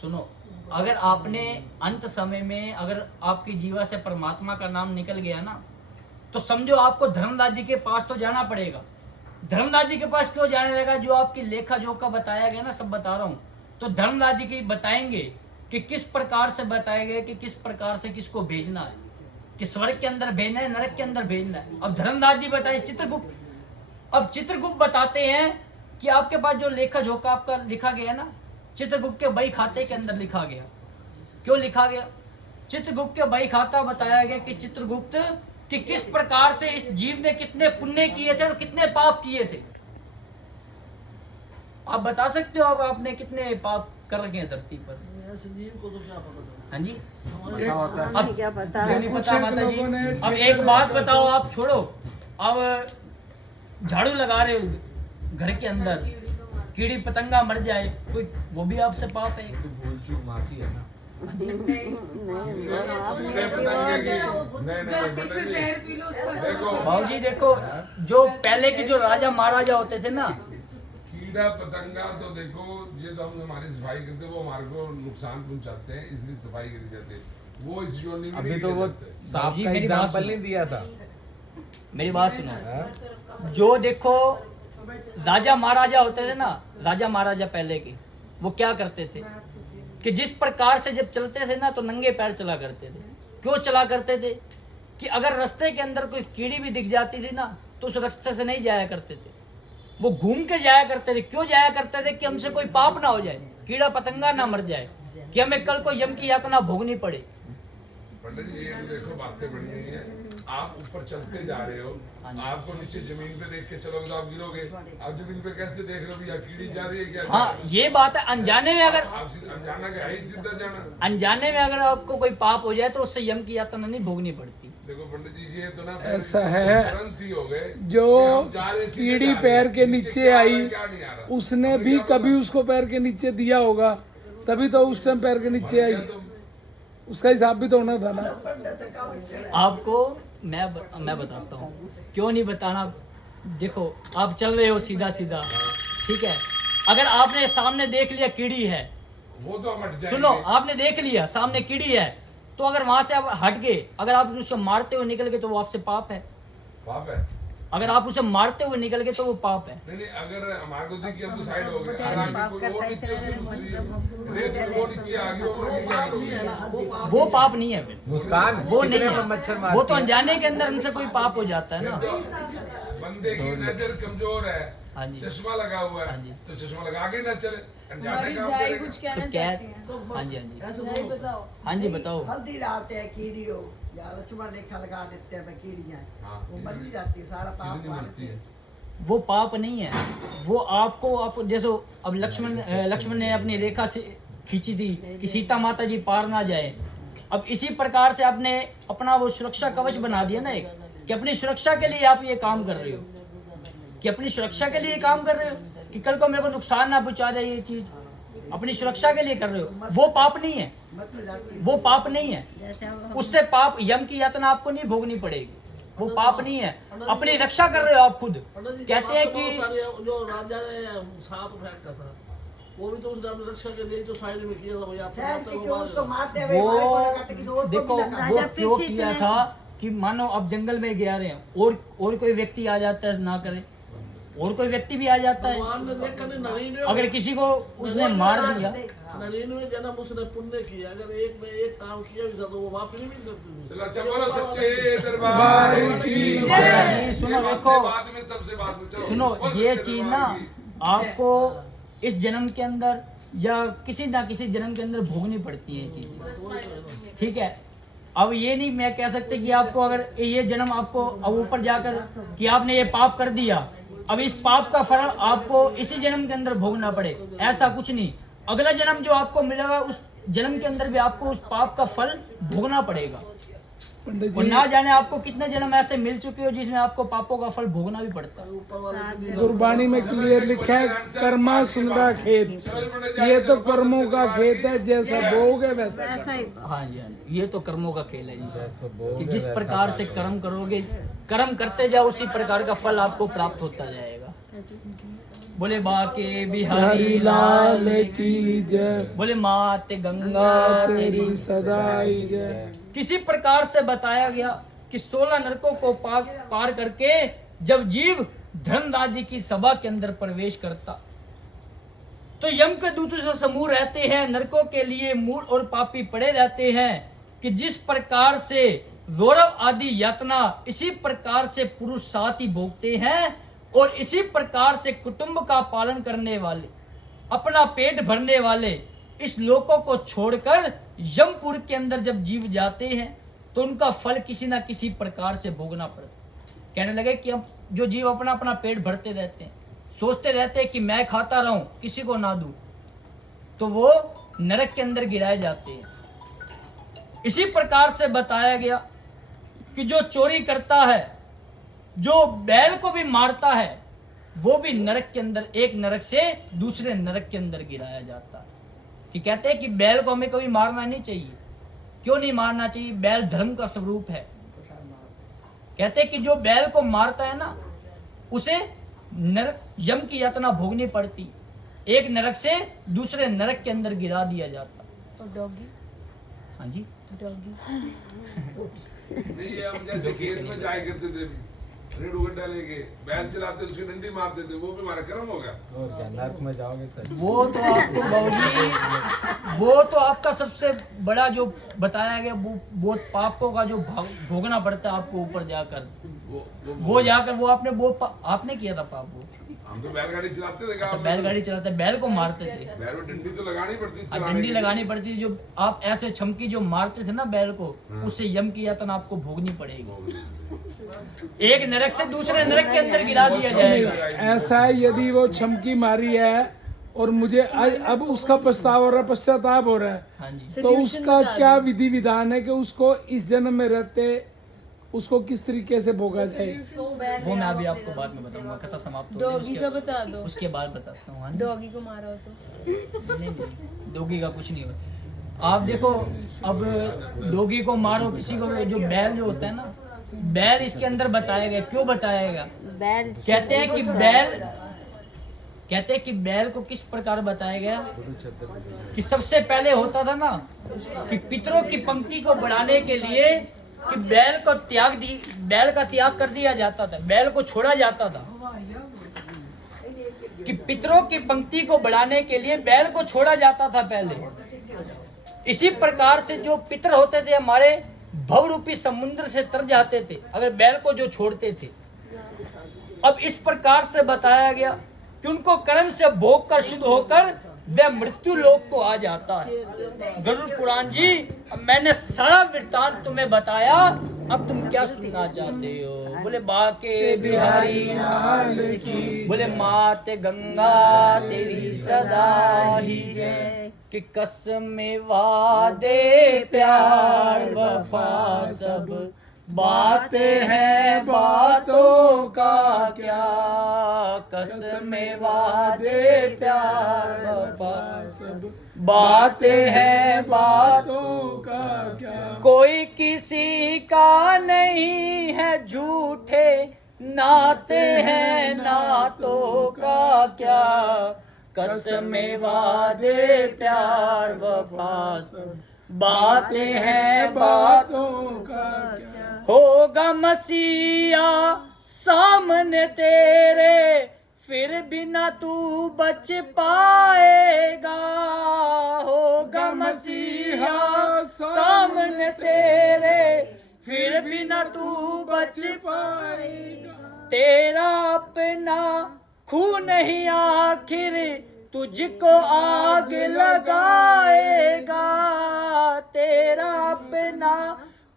सुनो, अगर आपने अंत समय में अगर आपकी जीवा से परमात्मा का नाम निकल गया ना, तो समझो आपको धर्मराज जी के पास तो जाना पड़ेगा। धर्मराज जी के पास क्यों जाने लगा, जो आपकी लेखा जोखा बताया गया ना, सब बता रहा हूँ, तो धर्मराज जी की बताएंगे कि किस प्रकार से बताएंगे कि किस प्रकार से किसको भेजना है, कि स्वर्ग के अंदर भेजना है नरक के अंदर भेजना है। अब धर्मराज जी बताए चित्रगुप्त, अब चित्रगुप्त बताते हैं कि आपके पास जो लेखा जोखा आपका लिखा गया ना, चित्रगुप्त के बही खाते के अंदर लिखा गया। क्यों लिखा गया? चित्रगुप्त के बही खाता बताया गया कि चित्रगुप्त कि किस प्रकार से इस जीव ने कितने पुण्य किए थे और कितने पाप किए थे। आप बता सकते हो अब आपने कितने पाप कर रखे हैं धरती पर? ऐसे जीव को तो क्या पता। हाँ जी, हमें क्या पता क्यों है। नहीं पता माता जी? लोगों ने अब एक बात बताओ, आप छोड़ो, अब झाड़ू लगा रहे हो घर के अंदर, कीड़ी पतंगा मर जाए, कोई वो भी आपसे पाप है। तो भूल चूक माफी है ना। गलती से जहर पी लो उसका बाबूजी देखो, जो पहले के जो राजा महाराजा होते थे ना, कीड़ा पतंगा तो देखो, ये तो हम हमारी सफाई करते हैं, वो हमारे को नुकसान पहुंचाते हैं, इसलिए सफाई करी जाती है। वो इस योनि में अभी नहीं तो वो किए जाते। सांप जी, का मेरी बात एग्जाम्पल सुनो। नहीं दिया था। मेरी बात सुनो, जो देखो राजा महाराजा होते थे ना, राजा महाराजा पहले के, वो क्या करते थे कि जिस प्रकार से जब चलते थे ना, तो नंगे पैर चला करते थे। क्यों चला करते थे? कि अगर रास्ते के अंदर कोई कीड़ी भी दिख जाती थी ना, तो उस रास्ते से नहीं जाया करते थे, वो घूम के जाया करते थे। क्यों जाया करते थे? कि हमसे कोई पाप ना हो जाए, कीड़ा पतंगा ना मर जाए, कि हमें कल को यम की यातना भोगनी पड़े। पंडित जी, ये तो देखो बातें बड़ी नहीं है। आप ऊपर चलते जा रहे हो, आपको नीचे जमीन पे देख के चलोगे तो आप गिरोगे। आप जमीन पे कैसे देख रहे हो भी, या कीड़ी जा रही है क्या? हाँ, ये बात है। अनजाने में अगर आप अनजाना क्या है, सीधा जाना। अनजाने में अगर आपको कोई पाप हो जाए, तो उससे यम की यातना नहीं भोगनी पड़ती। देखो पंडित जी, ये तो ना ऐसा है, तुरंत ही हो गए जो कि हम जा रहे, सीधे कीड़ी जा रहे पैर हैं। के नीचे नीचे क्या आ रहा है, आई, क्या नहीं आ रहा। उसने हमें भी क्या पता? कभी उसको पैर के नीचे दिया होगा, तभी तो उस टाइम पैर के नीचे आई। उसका हिसाब भी तो होना था ना। आपको मैं बताता हूँ, क्यों नहीं बताना। देखो, आप चल रहे हो सीधा सीधा, ठीक है, अगर आपने सामने देख लिया कीड़ी है, वो तो हम हट जाएंगे। सुनो, आपने देख लिया सामने कीड़ी है, तो अगर वहां से आप हट गए, अगर आप उसको मारते हुए निकल गए, तो वो आपसे पाप है। पाप है। अगर आप उसे मारते हुए निकल गए तो वो पाप है। नहीं नहीं, अगर हमारे को देखिए हम तो साइड हो गए, अगर आगे कोई और नीचे से दूसरी रेत में वो नीचे आ गई और लड़की क्या करोगे? वो पाप नहीं है फिर, मुस्कान वो कितने नहीं पर है, मच्छर वो मारती तो है? अनजाने के अंदर उनसे कोई पाप हो जाता है ना। तो बंदे की नजर कमजोर है, हाँ जी। चश्मा लगा हुआ हाँ है, जी। तो चश्मा लगा के ना चले, अनजाने हमारी काम जाई करेगा। कुछ तो कहना क्या, चाहती हैं। हाँ जी हाँ जी ऐसे जाई बोलो। बताओ। हाँ जी बताओ। हल्दी डालते हैं कीड़ी हो या लक्ष्मण रेखा लगा देते हैं कीड़ियाँ, हाँ, वो मर भी जाती है, सारा पाप कितनी वहाँ मरती से। है? वो पाप नहीं है, वो आपको जैसे अब लक्ष्मण ने अपनी रेखा से खींची थी कि सीता माता जी पार ना जाए। अब इसी प्रकार से आपने अपना वो सुरक्षा कवच बना दिया ना एक, कि अपनी सुरक्षा के लिए आप ये काम कर रहे हो, कि अपनी सुरक्षा के लिए काम कर रहे हो कि कल को मेरे को नुकसान ना पहुंचा दे ये चीज, अपनी सुरक्षा के लिए कर रहे हो। वो पाप नहीं है, वो पाप नहीं है। जैसे हम उससे पाप यम की यातना आपको नहीं भोगनी पड़ेगी, वो पाप नहीं है। अपनी रक्षा कर रहे हो आप खुद। पंडित जी, कहते हैं जब बहुत कि सारे जो राजा ने सांप फेंका था, वो भी तो उसने अपनी रक्षा के लिए तो साइड में किया था, वो यात्रा शहर करते के वो क्यों मार उसको रहे। मारते हुए हमारे को वो लगा था किसी और को भी देखो लगा। वो राजा क्यों पीछे किया थे। था कि मानो अब जंगल में गया रहे हैं और कोई व्यक्ति आ जाता है ना करे, और कोई व्यक्ति भी आ जाता है, भगवान ने देखा नहीं, नरेंद्र अगर किसी को उसने मार दिया, नरेंद्र जन्म उसने पुण्य किया, अगर एक में एक काम किया भी था तो वो वापस नहीं मिल सकती। चलो अच्छा बोलो, सच्चे दरबार की जय। सुनो, ये देखो, बाद में सबसे बाद में चलो, सुनो बोलो ये सच्चे चीज दरबार ना की। आपको इस जन्म के अंदर या किसी ना किसी जन्म के अंदर भोगनी पड़ती है ये चीज, ठीक है। अब ये नहीं मैं कह सकते कि आपको अगर ये जन्म आपको अब ऊपर जाकर कि आपने ये पाप कर दिया, अब इस पाप का फल आपको इसी जन्म के अंदर भोगना पड़े, ऐसा कुछ नहीं। अगला जन्म जो आपको मिलेगा उस जन्म के अंदर भी आपको उस पाप का फल भोगना पड़ेगा। पंडित और जी ना जाने आपको कितने जन्म ऐसे मिल चुके हो जिसमें आपको पापों का फल भोगना भी पड़ता है। गुरबाणी में क्लियर लिखा है, कर्मा सुनदा खेत, ये तो कर्मों का खेत है, जैसा बोओगे वैसा ऐसा ही हाँ जी हाँ जी, ये तो कर्मों का खेल है जी, कि जिस प्रकार से कर्म करोगे, कर्म करते जाओ उसी प्रकार का फल आपको प्राप्त होता जाएगा। बोले बाके बिहारी हरि लाल की जय, बोले माते गंगा तेरी तेरी सदाई जय। किसी प्रकार से बताया गया कि 16 नरकों को पार करके जब जीव धर्मराज जी की सभा के अंदर प्रवेश करता तो यम के दूतों से समूह रहते हैं, नरकों के लिए मूल और पापी पड़े रहते हैं। कि जिस प्रकार से गौरव आदि यातना इसी प्रकार से पुरुष साथ ही भोगते हैं, और इसी प्रकार से कुटुंब का पालन करने वाले, अपना पेट भरने वाले इस लोकों को छोड़कर यमपुर के अंदर जब जीव जाते हैं तो उनका फल किसी ना किसी प्रकार से भोगना पड़ता। कहने लगे कि अब जो जीव अपना अपना पेट भरते रहते हैं, सोचते रहते हैं कि मैं खाता रहूं किसी को ना दूं, तो वो नरक के अंदर गिराए जाते हैं। इसी प्रकार से बताया गया कि जो चोरी करता है, जो बैल को भी मारता है, वो भी नरक के अंदर, एक नरक से दूसरे नरक के अंदर गिराया जाता है। कि कहते हैं कि बैल को हमें कभी मारना नहीं चाहिए। क्यों नहीं मारना चाहिए? बैल धर्म का स्वरूप है। कहते हैं कि जो बैल को मारता है ना, उसे नरक यम की यातना भोगनी पड़ती, एक नरक से दूसरे नरक के अंदर गिरा दिया जाता। और डॉगी, हाँ जी, डॉगी नहीं ये हम जैसे खेत में जाया करते थे, रेड उगड्डा लेके बैल चलाते थे, उसकी डंडी मारते थे, वो भी हमारा कर्म होगा। और क्या नर्क में जाओगे तो वो तो आपको बाबूजी, वो तो आपका सबसे बड़ा जो बताया गया वो पापों का जो भोगना पड़ता है आपको ऊपर जाकर, वो जाकर वो आपने आपने किया था पाप। वो हम तो बैलगाड़ी चलाते थे। अच्छा, बैलगाड़ी चलाते, बैल को मारते थे, बैल में डंडी तो लगानी पड़ती थी, और चलाने डंडी के लगानी पड़ती थी। जो आप ऐसे छमकी जो मारते थे ना बैल को, उससे यम की यातना आपको भोगनी पड़ेगी। एक नरक से दूसरे नरक के अंदर गिरा दिया जाएगा। ऐसा है, यदि वो छमकी मारी है और मुझे अब उसका पछतावा हो रहा है, पश्चाताप हो रहा हाँ है, जी, तो उसका क्या विधि विधान है कि उसको इस जन्म में रहते उसको किस तरीके से भोगा जाए? वो मैं अभी आपको बाद में बताऊंगा, कथा समाप्त हो डॉगी का जाए बता दो, उसके बाद बताता हूँ। हाँ जी। डॉगी को मारा हो तो नहीं नहीं, डोगी का कुछ नहीं होता। आप देखो, अब डोगी को मारो, किसी को, जो बैल जो होता है ना, बैल इसके अंदर बताया गया। क्यों बताया गया? बैल कहते हैं कि बैल को किस प्रकार बताया गया कि सबसे पहले होता था ना कि पितरों की पंक्ति को बढ़ाने के लिए कि बैल का त्याग कर दिया जाता था, बैल को छोड़ा जाता था, कि पितरों की पंक्ति को बढ़ाने के लिए बैल को छोड़ा जाता था पहले। इसी प्रकार से जो पितर होते थे हमारे भवरूपी समुद्र से तर जाते थे अगर बैल को जो छोड़ते थे। अब इस प्रकार से बताया गया कि उनको कर्म से भोग कर शुद्ध होकर वह मृत्यु लोक को आ जाता है। गरुड़ पुराण जी, अब मैंने सारा वृत्तांत तुम्हें बताया, अब तुम क्या सुनना चाहते हो? बोले बाके बिहारी लाल की, बोले माते गंगा तेरी सदा ही जय, कि कसम वादे प्यार वफा सब बात है बातों का क्या, कसम वादे प्यार वफा सब बातें हैं बातों का क्या, कोई किसी का नहीं है झूठे नाते हैं नातों का क्या, कसम वादे प्यार वफा सब बातें हैं बातों का क्या, होगा मसीहा सामने तेरे फिर भी ना तू बच पाएगा, होगा मसीहा सामने तेरे फिर भी ना तू बच पाएगा, तेरा अपना खून ही आखिर तुझको आग लगाएगा, तेरा अपना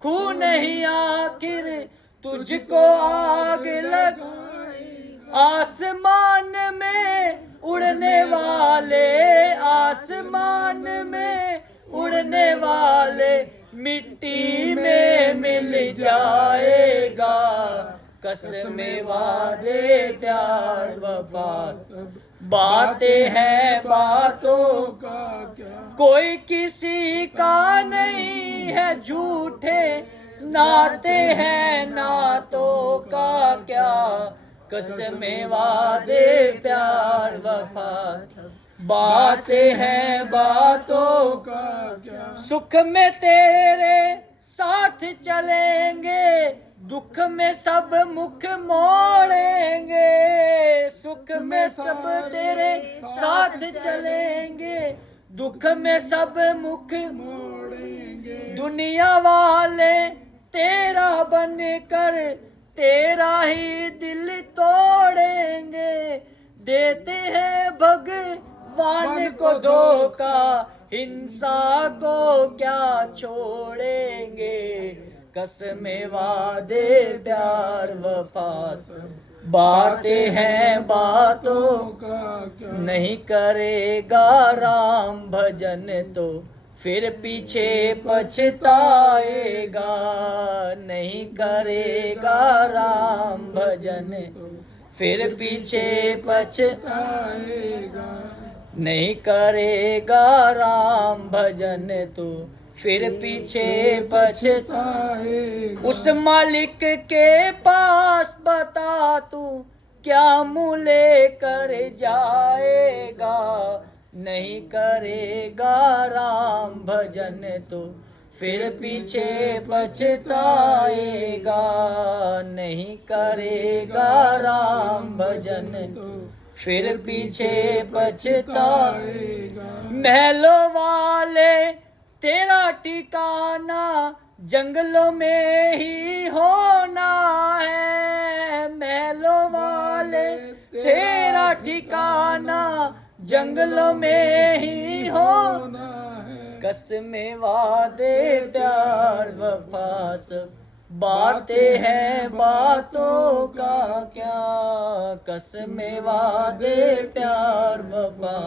खून ही आखिर तुझको आग लगाएगा। आसमान में उड़ने वाले, आसमान में उड़ने वाले मिट्टी में मिल जाएगा, कसम वादे प्यार वफा बातें हैं बातों का क्या, कोई किसी का नहीं है झूठे नाते हैं नातों का क्या, कसम वादे प्यार वफा बातें हैं बातों का क्या, सुख में तेरे साथ चलेंगे दुख में सब मुख मोड़ेंगे, सुख में सब तेरे साथ चलेंगे दुख में सब मुख मोड़ेंगे, दुनिया वाले तेरा बनकर तेरा ही दिल तोड़ेंगे, देते हैं भगवान को धोखा हिंसा को क्या छोड़ेंगे, कसम वादे प्यार वफा बातें हैं बातों का क्या, नहीं करेगा राम भजन तो फिर पीछे पछताएगा, नहीं करेगा राम भजन फिर पीछे पछताएगा, नहीं करेगा राम भजन तो फिर पीछे पछताएगा, उस मालिक के पास बता तू क्या मुँह लेकर जाएगा, नहीं करेगा राम भजन तो फिर पीछे पछताएगा, नहीं करेगा राम भजन तो फिर पीछे पछताएगा, महलों वाले तेरा ठिकाना जंगलों में ही होना है, महलों वाले तेरा ठिकाना जंगलों में ही होना है, कसम वादे प्यार वफा सब बातें हैं बातों का क्या, कसम वादे प्यार वफा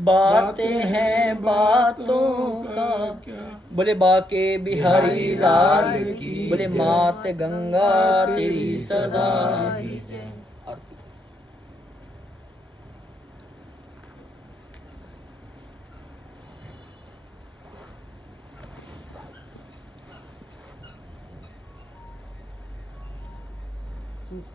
बातें हैं बातों का क्या, बोले बाके बिहारी लाल की, बोले मात गंगा तेरी सदा ही जय।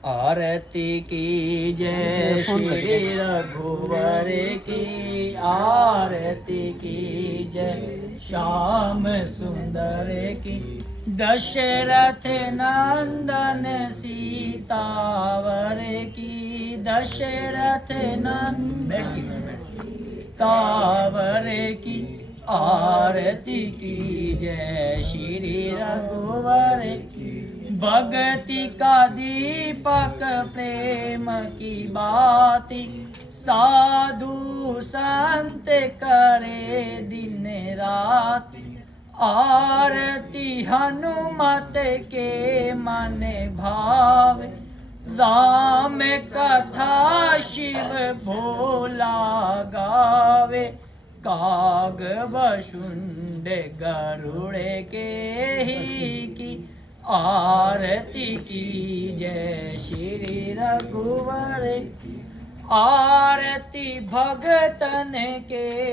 आरती की जय श्री रघुवर की, आरती की जय श्याम सुंदर की, दशरथ नंदन सीतावर की, दशरथ नंदन तावर की, आरती की जय श्री रघुवर की। भक्ति का दीपक प्रेम की बाती, साधु संत करे दिन रात। आरती हनुमत के मन भाव, राम कथा शिव भोला गावे। काग वसुंड गरुड़ के ही की, आरती की जय श्री रघुवर। आरती भगतन के